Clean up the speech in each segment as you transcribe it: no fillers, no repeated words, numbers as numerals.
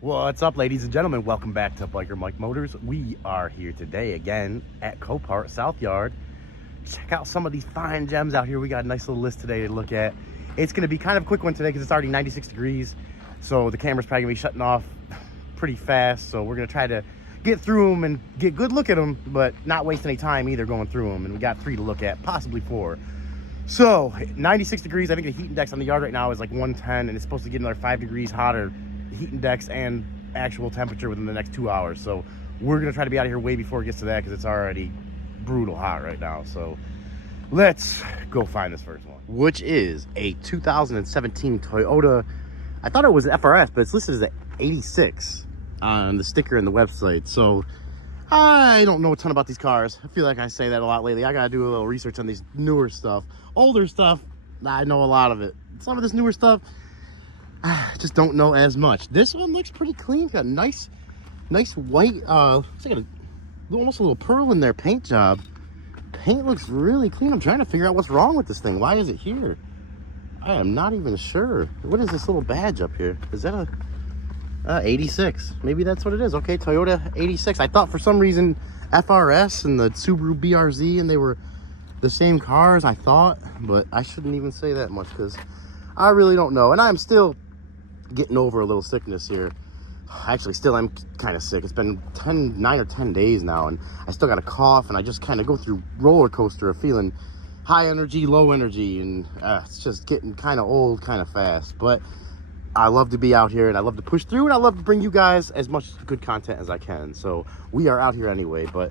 What's up, ladies and gentlemen? Welcome back to Biker Mike Motors. We are here today again at Copart South Yard. Check out some of these fine gems out here. We got a nice little list today to look at. It's going to be kind of a quick one today because it's already 96 degrees. So the camera's probably going to be shutting off pretty fast. So we're going to try to get through them and get a good look at them, but not waste any time either going through them. And we got 3 to look at, possibly 4. So 96 degrees. I think the heat index on the yard right now is like 110, and it's supposed to get another 5 degrees hotter. Heat index and actual temperature within the next 2 hours. So we're gonna try to be out of here way before it gets to that because it's already brutal hot right now. So let's go find this first one, which is a 2017 Toyota. I thought it was an FRS, but it's listed as an 86 on the sticker and the website. So I don't know a ton about these cars. I feel like I say that a lot lately. I gotta do a little research on these newer stuff. Older stuff, I know a lot of it. Some of this newer stuff, I just don't know as much. This one looks pretty clean. It's got nice white, it's like almost a little pearl in their paint job. Paint looks really clean. I'm trying to figure out what's wrong with this thing. Why is it here? I am not even sure. What is this little badge up here? Is that a 86? Maybe that's what it is. Okay, Toyota 86. I thought for some reason FRS and the Subaru BRZ and they were the same cars, I thought, but I shouldn't even say that much because I really don't know. And I'm still getting over a little sickness here. Actually, still I'm kind of sick. It's been 9 or 10 days now, and I still got a cough, and I just kind of go through roller coaster of feeling high energy, low energy, and it's just getting kind of old kind of fast. But I love to be out here, and I love to push through, and I love to bring you guys as much good content as I can. So we are out here anyway, but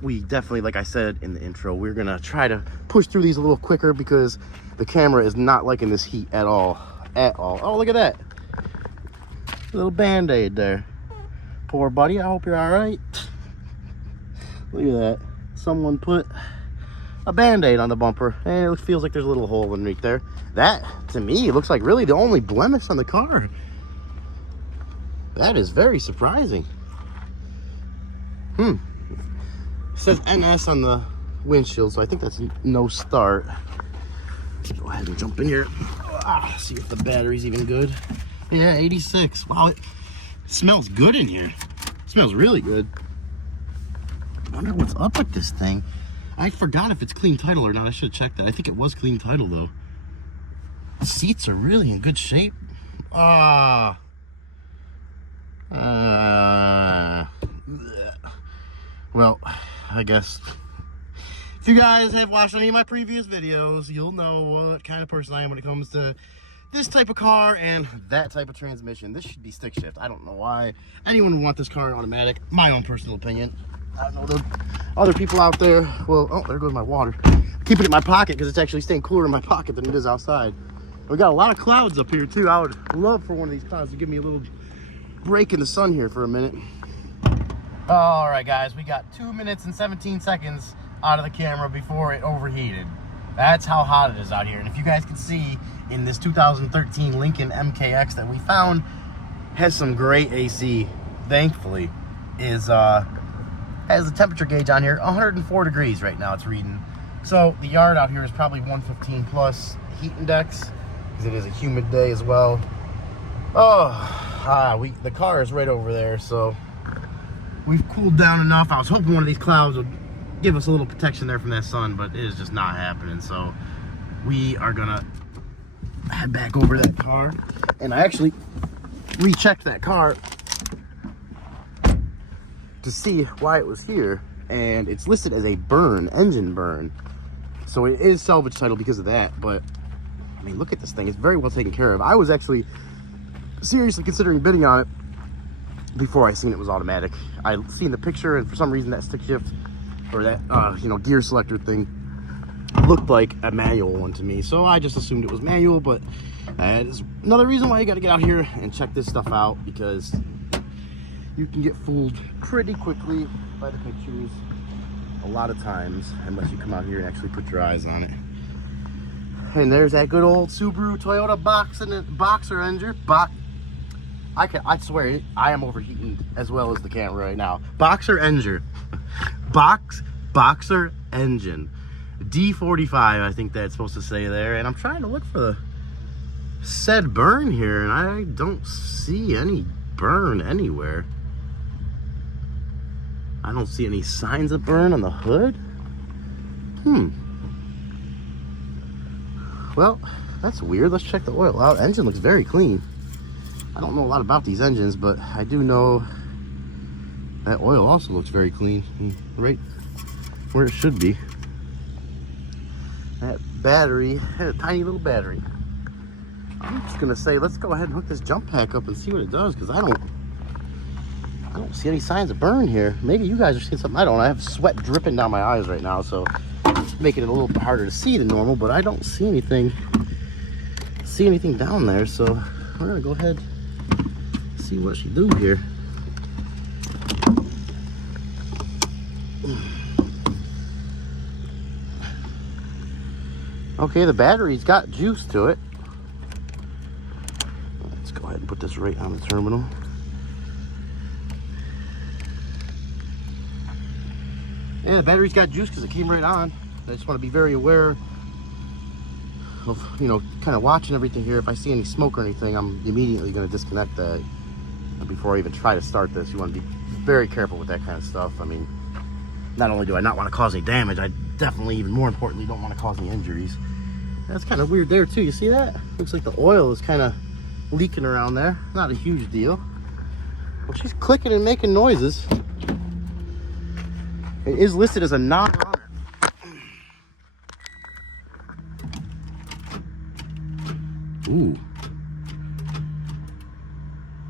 we definitely, like I said in the intro, we're gonna try to push through these a little quicker because the camera is not liking this heat at all. Oh, look at that. A little band-aid there. Poor buddy, I hope you're all right. Look at that. Someone put a band-aid on the bumper, and it feels like there's a little hole underneath there. That, to me, looks like really the only blemish on the car. That is very surprising. It says NS on the windshield, so I think that's no start. Go ahead and jump in here. See if the battery's even good. Yeah, 86. Wow, it smells good in here. It smells really good. I wonder what's up with this thing. I forgot if it's clean title or not. I should have checked that. I think it was clean title though. The seats are really in good shape. Well, I guess if you guys have watched any of my previous videos, you'll know what kind of person I am when it comes to this type of car and that type of transmission. This should be stick shift. I don't know why anyone would want this car automatic. My own personal opinion. I don't know the other people out there. Well, oh, there goes my water. Keep it in my pocket because it's actually staying cooler in my pocket than it is outside. We got a lot of clouds up here too. I would love for one of these clouds to give me a little break in the sun here for a minute. All right, guys, we got 2 minutes and 17 seconds out of the camera before it overheated. That's how hot it is out here. And if you guys can see in this 2013 Lincoln MKX that we found, has some great AC, thankfully, has the temperature gauge on here, 104 degrees right now it's reading. So the yard out here is probably 115 plus heat index because it is a humid day as well. The car is right over there, so we've cooled down enough. I was hoping one of these clouds would give us a little protection there from that sun, but it is just not happening. So we are gonna head back over to that car, and I actually rechecked that car to see why it was here, and it's listed as a burn, engine burn. So it is salvage title because of that, but I mean, look at this thing. It's very well taken care of. I was actually seriously considering bidding on it before I seen it was automatic. I seen the picture, and for some reason that stick shift or that gear selector thing looked like a manual one to me, so I just assumed it was manual. But that is another reason why you got to get out here and check this stuff out, because you can get fooled pretty quickly by the pictures a lot of times unless you come out here and actually put your eyes on it. And there's that good old Subaru Toyota boxer engine. I swear I am overheating as well as the camera right now. Boxer engine. Boxer engine. D45, I think that's supposed to say there. And I'm trying to look for the said burn here, and I don't see any burn anywhere. I don't see any signs of burn on the hood. Well, that's weird. Let's check the oil out. Engine looks very clean. I don't know a lot about these engines, but I do know that oil also looks very clean. Right where it should be. That battery had a tiny little battery. I'm just gonna say, let's go ahead and hook this jump pack up and see what it does, because I don't see any signs of burn here. Maybe you guys are seeing something I don't. I have sweat dripping down my eyes right now, so it's making it a little bit harder to see than normal, but I don't see anything down there, so we're gonna go ahead and see what she do here. Okay, the battery's got juice to it. Let's go ahead and put this right on the terminal. Yeah, the battery's got juice because it came right on. I just want to be very aware of, you know, kind of watching everything here. If I see any smoke or anything, I'm immediately going to disconnect that before I even try to start this. You want to be very careful with that kind of stuff. I mean, not only do I not want to cause any damage, I definitely, even more importantly, don't want to cause any injuries. That's kind of weird there too. You see that? Looks like the oil is kind of leaking around there. Not a huge deal. Well, she's clicking and making noises. It is listed as a non-runner. Ooh.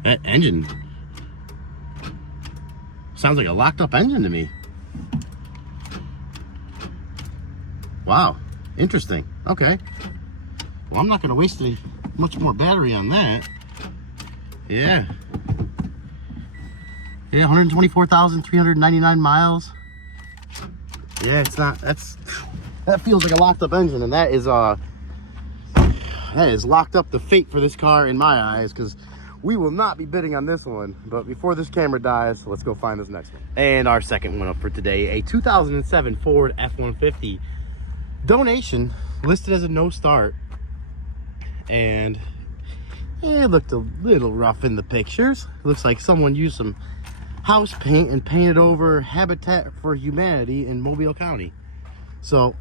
That engine sounds like a locked up engine to me. Wow, interesting. Okay. Well, I'm not going to waste any much more battery on that. Yeah. Yeah, 124,399 miles. Yeah, it's not, that feels like a locked up engine, and that is locked up the fate for this car in my eyes, because we will not be bidding on this one. But before this camera dies, let's go find this next one. And our second one up for today, a 2007 Ford F-150 donation, listed as a no start, and it looked a little rough in the pictures. It looks like someone used some house paint and painted over Habitat for Humanity in Mobile County. So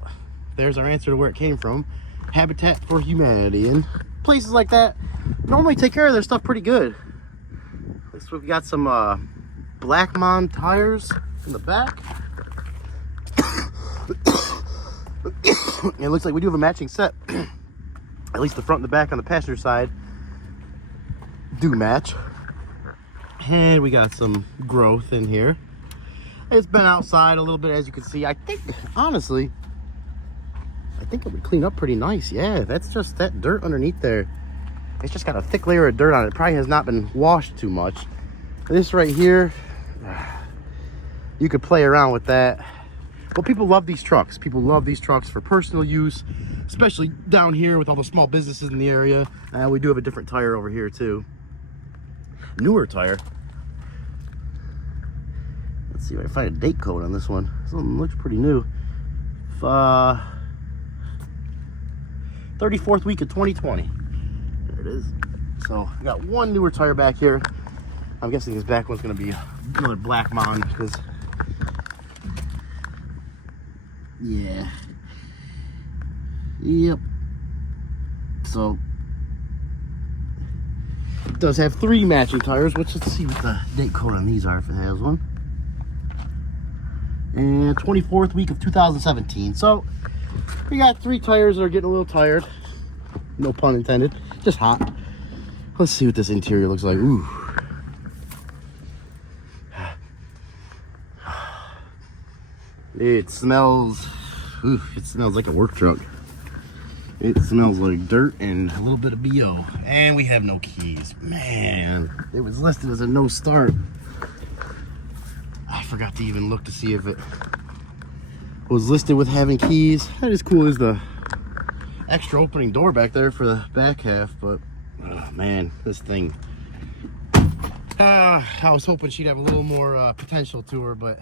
there's our answer to where it came from. Habitat for Humanity. And places like that normally take care of their stuff pretty good. So we've got some Blackmon tires in the back. It looks like we do have a matching set. At least the front and the back on the passenger side do match. And we got some growth in here. It's been outside a little bit, as you can see. I think, honestly, it would clean up pretty nice. Yeah, that's just that dirt underneath there. It's just got a thick layer of dirt on it. It probably has not been washed too much. This right here, you could play around with that. But people love these trucks. People love these trucks for personal use, especially down here with all the small businesses in the area. We do have a different tire over here too. Newer tire. Let's see if I can find a date code on this one. This one looks pretty new. 34th week of 2020. There it is. So I got one newer tire back here. I'm guessing this back one's going to be another Blackmon, because yeah. Yep. So it does have 3 matching tires, which, let's see what the date code on these are, if it has one. And 24th week of 2017. So we got 3 tires that are getting a little tired. No pun intended. Just hot. Let's see what this interior looks like. Ooh. It smells like a work truck. It smells like dirt and a little bit of BO. And we have no keys. Man, it was listed as a no start. I forgot to even look to see if it was listed with having keys. That is cool, is the extra opening door back there for the back half, but oh man, this thing, I was hoping she'd have a little more potential to her, but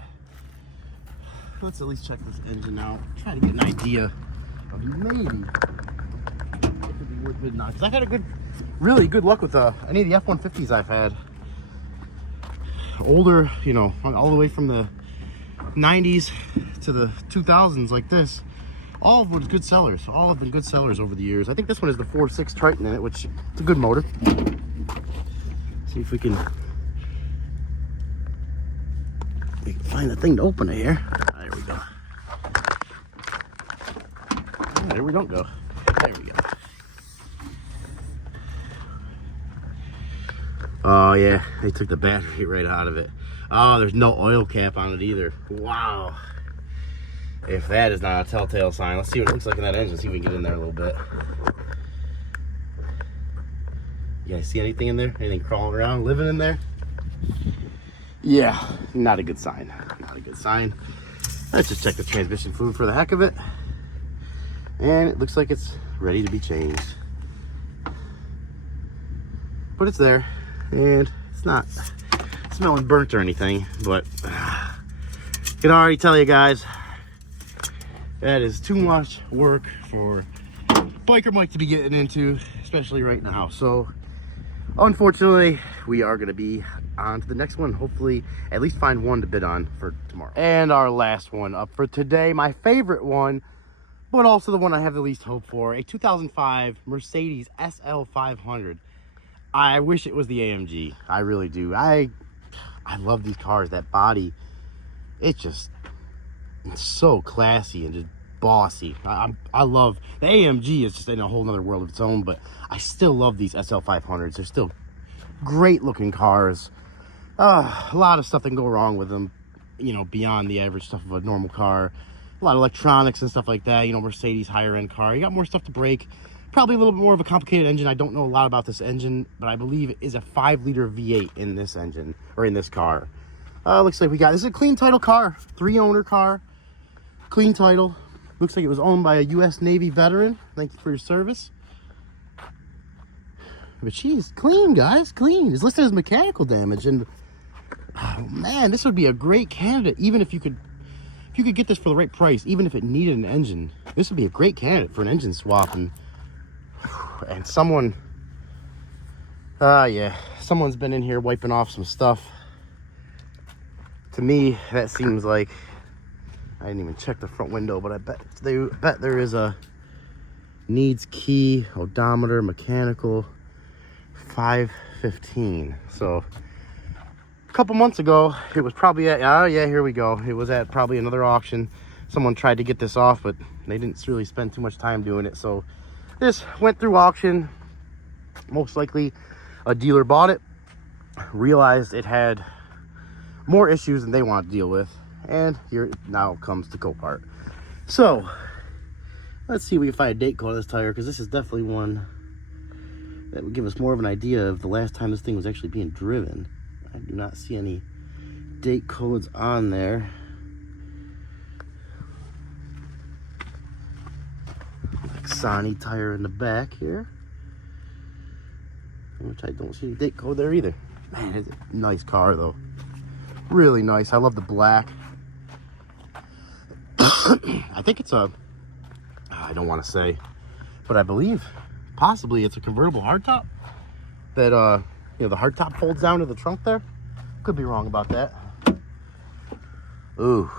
let's at least check this engine out. Try to get an idea of maybe it could be worth bidding on, because I've had really good luck with any of the F-150s I've had. older, you know, all the way from the 90s to the 2000s like this, all of them good sellers. All have been good sellers over the years. I think this one is the 4.6 Triton in it, which is a good motor. See if we can find the thing to open it here. There we go. Oh, there we don't go. There we go. Oh yeah, they took the battery right out of it. Oh, there's no oil cap on it either. Wow. If that is not a telltale sign, let's see what it looks like in that engine. See if we can get in there a little bit. You guys see anything in there? Anything crawling around, living in there? Yeah, not a good sign. Not a good sign. Let's just check the transmission fluid for the heck of it. And it looks like it's ready to be changed. But it's there. And it's not smelling burnt or anything. But I can already tell you guys, that is too much work for Biker Mike to be getting into, especially right now. So unfortunately, we are going to be on to the next one. Hopefully, at least find one to bid on for tomorrow. And our last one up for today, my favorite one, but also the one I have the least hope for, a 2005 Mercedes SL 500. I wish it was the AMG. I really do. I love these cars. That body, it's so classy and just bossy. I love the AMG. Is just in a whole nother world of its own, but I still love these SL 500s. They're still great looking cars. A lot of stuff that can go wrong with them, you know, beyond the average stuff of a normal car. A lot of electronics and stuff like that. You know, Mercedes higher end car, you got more stuff to break. Probably a little bit more of a complicated engine. I don't know a lot about this engine, but I believe it is a 5-liter V8 in this engine, or in this car. Looks like this is a clean title car, 3-owner car, clean title. Looks like it was owned by a U.S. Navy veteran. Thank you for your service. But she's clean, guys, clean. It's listed as mechanical damage, and oh man, this would be a great candidate. Even if you could get this for the right price, even if it needed an engine, this would be a great candidate for an engine swap. And someone, yeah, someone's been in here wiping off some stuff. To me, that seems like, I didn't even check the front window, but I bet there is a needs key, odometer, mechanical, 515. So a couple months ago, it was probably at, oh yeah, here we go. It was at probably another auction. Someone tried to get this off, but they didn't really spend too much time doing it. So this went through auction. Most likely a dealer bought it, realized it had more issues than they want to deal with, and here it now comes to Copart. So let's see if we can find a date code on this tire, because this is definitely one that would give us more of an idea of the last time this thing was actually being driven. I do not see any date codes on there. Sony tire in the back here, which I don't see any date code there either. Man, it's a nice car though, really nice. I love the black. I think it's a, I don't want to say, but I believe possibly it's a convertible hardtop that you know, the hardtop folds down to the trunk there. Could be wrong about that. Ooh,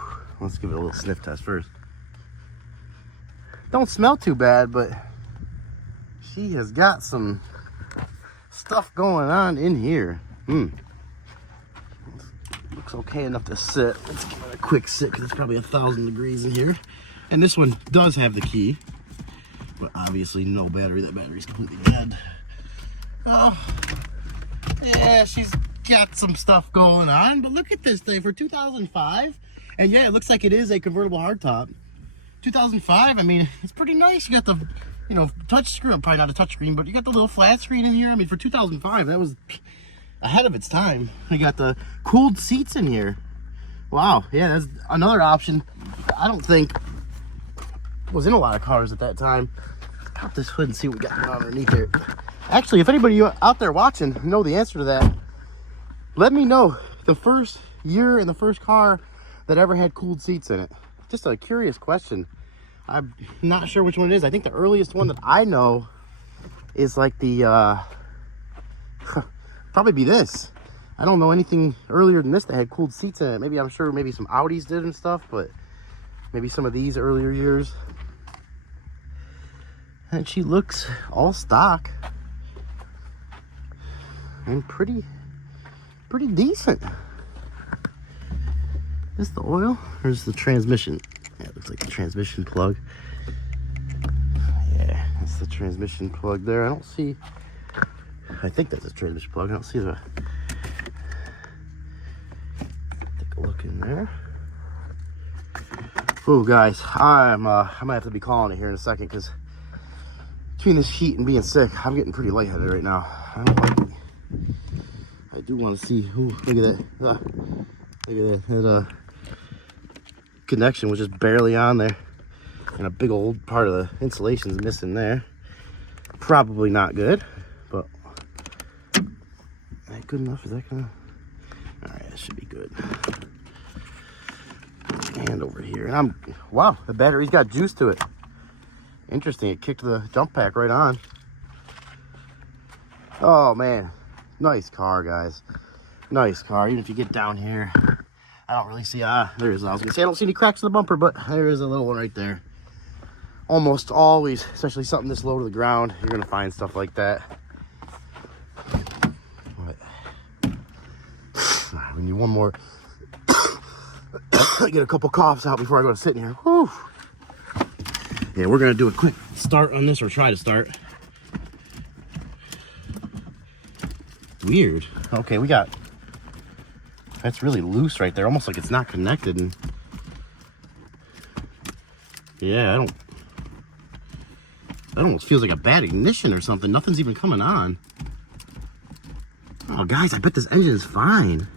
let's give it a little sniff test first. Don't smell too bad, but she has got some stuff going on in here. Looks okay enough to sit. Let's give it a quick sit, because it's probably 1,000 degrees in here. And this one does have the key, but obviously no battery. That battery's completely dead. Oh, yeah, she's got some stuff going on, but look at this thing for 2005. And yeah, it looks like it is a convertible hardtop. 2005, I mean, it's pretty nice. You got the, you know, touch screen, probably not a touch screen, but you got the little flat screen in here. I mean, for 2005, that was ahead of its time. You got the cooled seats in here. Wow, yeah, that's another option. I don't think was in a lot of cars at that time. Let's pop this hood and see what we got going on underneath here. Actually, if anybody out there watching know the answer to that, let me know the first year and the first car that ever had cooled seats in it. Just a curious question. I'm not sure which one it is. I think the earliest one that I know is like the probably be this. I don't know anything earlier than this that had cooled seats in it. Maybe, I'm sure maybe some Audis did and stuff, but maybe some of these earlier years. And she looks all stock and pretty decent. Is this the oil or is the transmission? Yeah, it looks like the transmission plug. Yeah, that's the transmission plug there. I don't see, I think that's a transmission plug. I don't see the, take a look in there. Oh, guys, I might have to be calling it here in a second, because between this heat and being sick, I'm getting pretty lightheaded right now. I don't like it. I do want to see. Ooh, look at that. Look at that. That connection was just barely on there, and a big old part of the insulation's missing there. Probably not good, but is that good enough? Is that gonna? All right, that should be good. And over here, and wow, the battery's got juice to it. Interesting, it kicked the jump pack right on. Oh man, nice car, guys. Nice car. Even if you get down here, I don't really see, there is, I was gonna say I don't see any cracks in the bumper, but there is a little one right there. Almost always, especially something this low to the ground, you're gonna find stuff like that. But we need one more. Get a couple coughs out before I go to sit in here. Whew. Yeah, we're gonna do a quick start on this, or try to start. Weird. Okay, we got, that's really loose right there, almost like it's not connected. And yeah, it almost feels like a bad ignition or something. Nothing's even coming on. Oh, guys, I bet this engine is fine.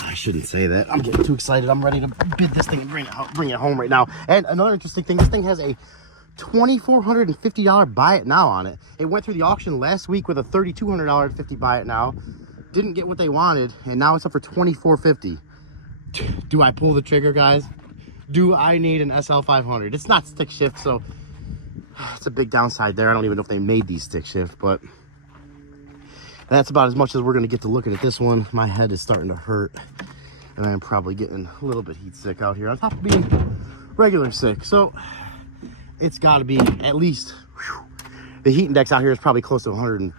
I shouldn't say that. I'm getting too excited. I'm ready to bid this thing and bring it home right now. And another interesting thing, this thing has a $2,450 buy it now on it. It went through the auction last week with a $3,200 buy it now. Didn't get what they wanted, and now it's up for $2,450. Do I pull the trigger, guys? Do I need an SL500? It's not stick shift, so it's a big downside there. I don't even know if they made these stick shift, but that's about as much as we're going to get to looking at this one. My head is starting to hurt, and I'm probably getting a little bit heat sick out here on top of being regular sick. So it's got to be at least, the heat index out here is probably close to 100,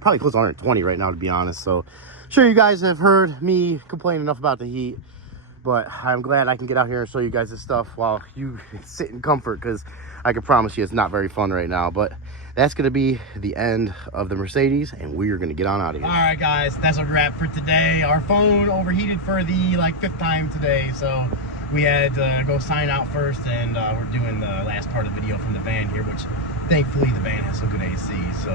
probably close to 120 right now, to be honest. So sure, you guys have heard me complain enough about the heat, but I'm glad I can get out here and show you guys this stuff while you sit in comfort, because I can promise you it's not very fun right now. But that's going to be the end of the Mercedes, and we're going to get on out of here. All right, guys, that's a wrap for today. Our phone overheated for the 5th time today, so we had to go sign out first, and we're doing the last part of the video from the van here, which thankfully the van has some good AC. So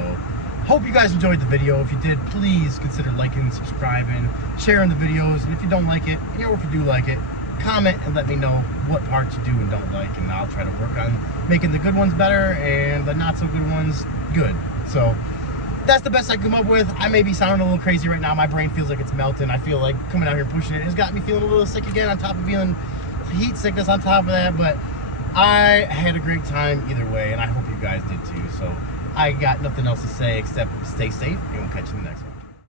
hope you guys enjoyed the video. If you did, please consider liking, subscribing, sharing the videos, and if you don't like it, or if you do like it, comment and let me know what parts you do and don't like, and I'll try to work on making the good ones better and the not so good ones good. So that's the best I can come up with. I may be sounding a little crazy right now. My brain feels like it's melting. I feel like coming out here and pushing it has got me feeling a little sick again, on top of feeling heat sickness on top of that. But I had a great time either way, and I hope you guys did too. So I got nothing else to say except stay safe, and we'll catch you in the next one.